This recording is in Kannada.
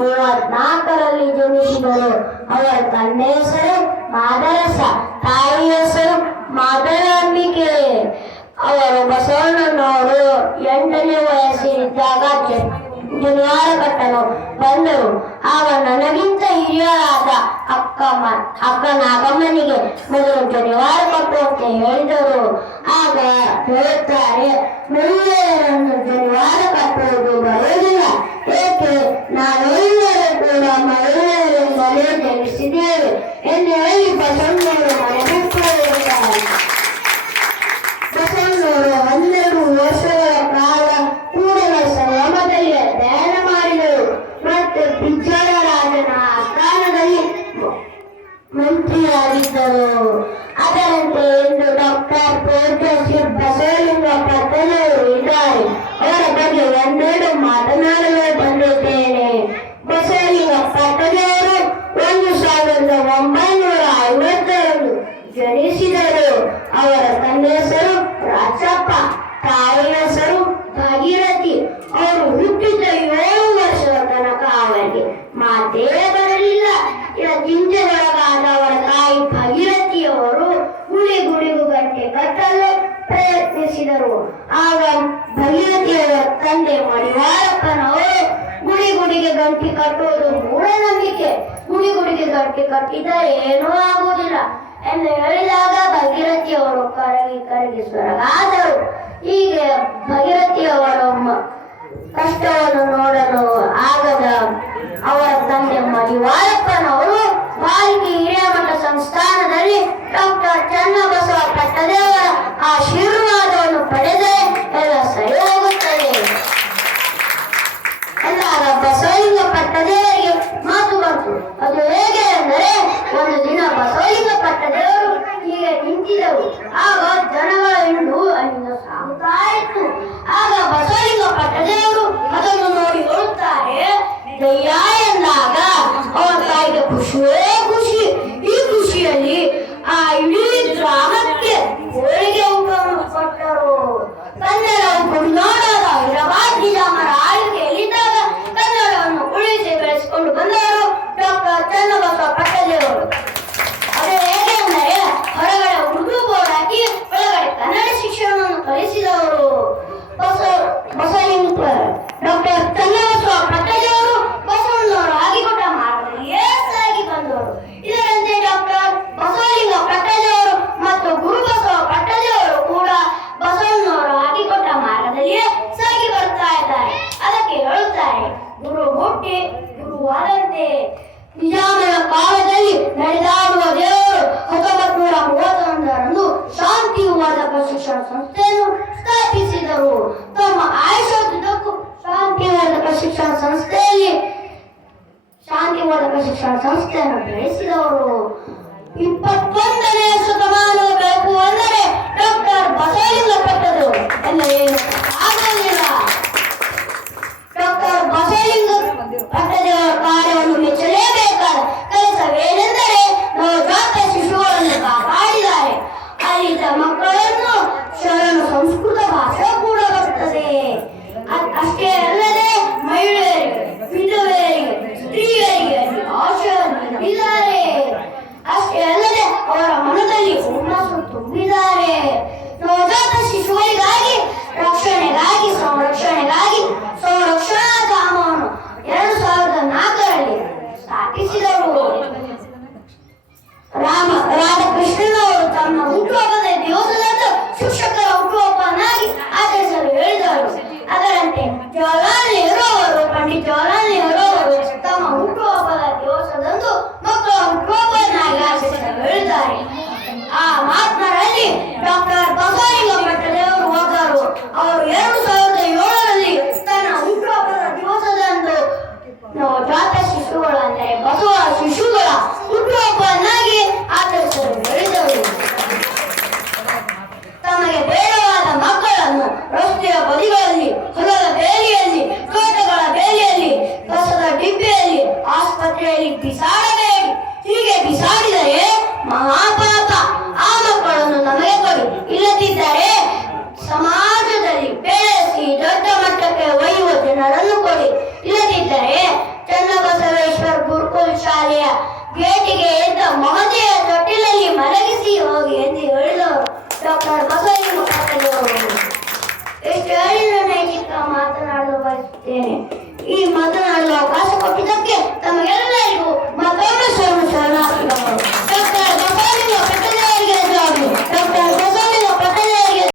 34ರಲ್ಲಿ ಜನಿಸಿದರು. ಅವರ ತಂದೆ ಹೆಸರು ಮಾದರಸ, ತಾಯಿ ಹೆಸರು ಮಾದರಾಂಬಿಕೆ. ಅವರು ಬಸವಣ್ಣನವರು 8ನೇ ವಯಸ್ಸಿನಿದ್ದಾಗ ಜನಿವಾರ ಕಟ್ಟಲು ಬಂದರು. ಆಗ ನನಗಿಂತ ಹಿರಿಯರಾದ ಅಕ್ಕ ನಾಗಮ್ಮನಿಗೆ ಮೊದಲು ಜನಿವಾರ ಕಟ್ಟುವಂತೆ ಹೇಳಿದರು. ಆಗ ಹೇಳುತ್ತಾರೆ, ಮಹಿಳೆಯರನ್ನು ಜನಿವಾರ ಕಟ್ಟುವುದು ಬರುವುದಿಲ್ಲ, ಏಕೆ ನಾವೆಲ್ಲರೂ ಕೂಡ ಮಹಿಳೆಯರಿಂದಲೇ ಜನಿಸಿದ್ದೇವೆ ಎಂದು ಹೇಳಿ ಬಸವಣ್ಣವರು ಮನೆ ಬಿಟ್ಟು ಹೋಗುತ್ತಾರೆ. ಬಸವಣ್ಣವರು 12 ವರ್ಷಗಳ ಕಾಲ ಕೂಡಲ ಸಂಗಮದಲ್ಲಿ ಅಧ್ಯಯನ ಮಾಡಿದರು ಮತ್ತು ಬಿಜ್ಜಳರಾಜನ ಆಸ್ಥಾನದಲ್ಲಿ ಮಂತ್ರಿಯಾಗಿದ್ದರು. ಅದರಂತೆ ಇಂದು ಡಾಕ್ಟರ್ ಪೂಜ್ಯಶ್ರೀ ಬಸವಲಿಂಗ ಪಟ್ಟದವರು ಇದ್ದಾರೆ. ಅವರ ಬಗ್ಗೆ ಒಂದೆರಡು ಮಾತನಾಡಲು ಬಂದಿದ್ದೇನೆ. ಬಸವಲಿಂಗ ಪಟ್ಟದವರು 1950ರಂದು ಜನಿಸಿದರು. ಅವರ ತಂದೆ ಹೆಸರು ರಾಚಪ್ಪ, ತಾಯಿ ಹೆಸರು ಭಾಗೀರಥಿ. ಅವರು ಹುಟ್ಟಿದ 7 ವರ್ಷದ ತನಕ ಅವರಿಗೆ ಮಾತೇ ಬರಲಿಲ್ಲ. ಚಿಂತೆಗೊಳಗಾದ ಅವರ ತಾಯಿ ಭಾಗೀರಥಿಯವರು ಗುಡಿಗೂ ಗಂಟೆ ಕಟ್ಟಲು ಪ್ರಯತ್ನಿಸಿದರು. ಆಗ ಭಾಗೀರಥಿಯವರ ತಂದೆ ಮಡಿವಾಳಪ್ಪನವರು ಗುಡಿಗೆ ಗಂಟೆ ಕಟ್ಟುವುದು ಮೂಢನಂಬಿಕೆ, ಗುಡಿಗೆ ಗಂಟೆ ಕಟ್ಟಿದರೆ ಏನೂ ಆಗುವುದಿಲ್ಲ ಎಂದು ಹೇಳಿದಾಗ ಭಾಗೀರಥಿಯವರು ಕರಗಿ ಸೊರಗಾದರು. ಹೀಗೆ ಭಾಗೀರಥಿಯವರ ಕಷ್ಟವನ್ನು ನೋಡಲು ಆಗದ ಅವರ ತಂದೆ ಮಡಿವಾಳಪ್ಪನವರು ಬಾಲ್ಕಿ ಹಿರೇಮಠ ಸಂಸ್ಥಾನದಲ್ಲಿ ಡಾಕ್ಟರ್ ಚನ್ನಬಸವ ಪಟ್ಟದೇವರ ಆಶೀರ್ವಾದವನ್ನು ಪಡೆದರೆ ಎಲ್ಲ ಸರಿ ಹೋಗುತ್ತದೆ ಎಂದಾಗ ಬಸವಲಿಂಗ ಪಟ್ಟದೇವರಿಗೆ ಮಾತು ಬಂತು. ಅದು ಹೇಗೆ ಎಂದರೆ, ಒಂದು ದಿನ ಬಸವಲಿಂಗ ಪಟ್ಟದೇವರು ಹೀಗೆ ನಿಂತಿದ್ದವು. ಆಗ ಜನಗಳ ಹಿಂಡು ಅಲ್ಲಿಂದ ಸಾಗುತ್ತಾ ಇತ್ತು. ಆಗ ಬಸವಲಿಂಗ ಪಟ್ಟದೇವರು ಅದನ್ನು ನೋಡಿ ಹೇಳುತ್ತಾರೆ, ದಯ್ಯ ಎಂದಾಗ ಅವರ ತಾಯಿಗೆ ಖುಷಿಯೇ ಖುಷಿ. ಈ ಖುಷಿಯಲ್ಲಿ ಆ ಇಡೀ ಗ್ರಾಮಕ್ಕೆ ಹೋಳಿಗೆ ಊಟವನ್ನು ಕೊಟ್ಟರು. ಕನ್ನಡವನ್ನು ಕುಡಿನಾಡಾದ ಹೈದರಾಬಾದ್ ನಿಜಾಮರ ಆಳ್ವಿಕೆಯಲ್ಲಿದ್ದಾಗ ಕನ್ನಡವನ್ನು ಉಳಿಸಿ ಬೆಳೆಸಿಕೊಂಡು ಬಂದವರು ಡಾಕ್ಟರ್ ಚನ್ನಬಸವ ಪಟ್ಟದೇವರು. ಅದು ಹೇಗೆ ಅಂದರೆ, ಹೊರಗಡೆ ಉರ್ದು ಬೋರ್ಡ್ ಹಾಕಿ ಒಳಗಡೆ ಕನ್ನಡ ಶಿಕ್ಷಣವನ್ನು ಕಲಿಸಿದವರು ಬಸವಲಿಂಗ ಡಾಕ್ಟರ್ ಚನ್ನಬಸವ ಪಟ್ಟದೇವರು ಬಸವಣ್ಣವರು ಆಗಿಕೊಟ್ಟ ಮಾರ್ಗದಲ್ಲಿಯೇ ಸಾಗಿ ಬಂದವರು. ಇದರಂತೆ ಡಾಕ್ಟರ್ ಬಸವಲಿಂಗ ಪಟ್ಟದೇವರು ಮತ್ತು ಗುರು ಬಸವ ಪಟ್ಟದೇವರು ಕೂಡ ಬಸವಣ್ಣವರು ಆಗಿಕೊಟ್ಟ ಮಾರ್ಗದಲ್ಲಿಯೇ ಸಾಗಿ ಬರ್ತಾ ಇದ್ದಾರೆ. ಅದಕ್ಕೆ ಹೇಳುತ್ತಾರೆ, ಗುರು ಹುಟ್ಟಿ ಗುರುವಾದಂತೆ. ನಿಜಾಮನ ಕಾಲದಲ್ಲಿ ನಡೆದಾಡುವ ದೇವರು 1931ರಂದು ಶಾಂತಿ ವರ್ಧಕ ಶಿಕ್ಷಣ ಸಂಸ್ಥೆಯನ್ನು ಸ್ಥಾಪಿಸಿದರು. ತಮ್ಮ ಆಯುಷ್ಯದುದ್ದಕ್ಕೂ ಶಾಂತಿ ವರ್ಧಕ ಶಿಕ್ಷಣ ಸಂಸ್ಥೆಯನ್ನು ಬೆಳೆಸಿದವರು. 21ನೇ ಶತಮಾನದ ಬೆಳಕು ಅಂದರೆ ಡಾಕ್ಟರ್ ಬಸವಲಿಂಗ ಪಟ್ಟದೇವರು ಎಲ್ಲ ಏನು ಆಗಲಿಲ್ಲ. ಡಾಕ್ಟರ್ ಬಸವಲಿಂಗ ಪಟ್ಟದೇವರ ಕಾರ್ಯವನ್ನು ಮೆಚ್ಚಲೇಬೇಕಾದ ಕೆಲಸವೇನೆಂದರೆ, ನವಜಾತ ಶಿಶುಗಳನ್ನು ಕಾಪಾಡಿದ್ದಾರೆ. ಅಲ್ಲಿದ್ದ ಮಕ್ಕಳನ್ನು ಶರಣ ಸಂಸ್ಕೃತ ಭಾಷೆ ಕೂಡ ಬರುತ್ತದೆ. ಅಷ್ಟೇ ಅಲ್ಲದೆ ಮಹಿಳೆಯರಿಗೆ, ವಿಧವೆಯರಿಗೆ, ಸ್ತ್ರೀಯರಿಗೆ ಆಶಯ ನೀಡಿದ್ದಾರೆ. ಅಷ್ಟೇ ಅಲ್ಲದೆ ಅವರ ಮನದಲ್ಲಿ ಹುಮ್ಮಸ್ಸು ತುಂಬಿದ್ದಾರೆ. ನವಜಾತ ಶಿಶುಗಳಿಗಾಗಿ ರಕ್ಷಣೆಗಾಗಿ ಸಂರಕ್ಷಣಾ ಧಾಮವನ್ನು 2004ರಲ್ಲಿ ಸ್ಥಾಪಿಸಿದರು. ರಾಧಾಕೃಷ್ಣನವರು ತಮ್ಮ ಹುಟ್ಟುಹಬ್ಬದ ದಿವಸದಂದು ಶಿಕ್ಷಕರ ಹುಟ್ಟುಹಬ್ಬವನ್ನಾಗಿ ಆಚರಿಸಲು ಹೇಳಿದರು. ಅದರಂತೆ ಪಂಡಿತ್ ಜವಾಹರಲಾಲ್ ನೆಹರು ಅವರು ತಮ್ಮ ಹುಟ್ಟುಹಬ್ಬದ ದಿವಸದಂದು ಮಕ್ಕಳ ಹುಟ್ಟುಹಬ್ಬವನ್ನಾಗಿ ಆಚರಿಸಲು ಹೇಳಿದ್ದಾರೆ. ಆ ಮಹಾತ್ಮರಲ್ಲಿ ಡಾಕ್ಟರ್ ಬಸವಲಿಂಗ ಪಟ್ಟದೇವರು ಹೋದರು. ಅವರು 2007ರಲ್ಲಿ ತನ್ನ ಹುಟ್ಟುಹಬ್ಬದ ದಿವಸದಂದು ನವಜಾತ ಶಿಶುಗಳು ಅಂದರೆ ಬಸವ ಶಿಶುಗಳ ಹುಟ್ಟುಹಬ್ಬವನ್ನಾಗಿ ಆಚರಿಸಲು ಹೇಳಿದರು. ತಮಗೆ ಬೇಡವಾದ ಮಕ್ಕಳನ್ನು ರಸ್ತೆಯ ಬದಿಗಳಲ್ಲಿ, ಹೊಲದ ಬೇಲಿಯಲ್ಲಿ, ತೋಟಗಳ ಬೇಲಿಯಲ್ಲಿ, ಕಸದ ಡಿಬ್ಬೆಯಲ್ಲಿ, ಆಸ್ಪತ್ರೆಯಲ್ಲಿ ಬಿಸಾಡಬೇಡಿ. ಹೀಗೆ ಬಿಸಾಡಿದರೆ ಮಹಾಪಾಪ. ಆ ಮಕ್ಕಳನ್ನು ನಮಗೆ ಕೊಡಿ, ಇಲ್ಲದಿದ್ದರೆ ಸಮಾಜದಲ್ಲಿ ಬೆಳೆಸಿ ದೊಡ್ಡ ಮಟ್ಟಕ್ಕೆ ಒಯ್ಯುವ ಜನರನ್ನು ಕೊಡಿ. ಇಲ್ಲದಿದ್ದರೆ ಚನ್ನಬಸವ ಅವಕಾಶ ಕೊಟ್ಟಿದ್ದಕ್ಕೆ ತಮಗೆಲ್ಲರಿಗೂ ಮತ್ತೊಮ್ಮೆ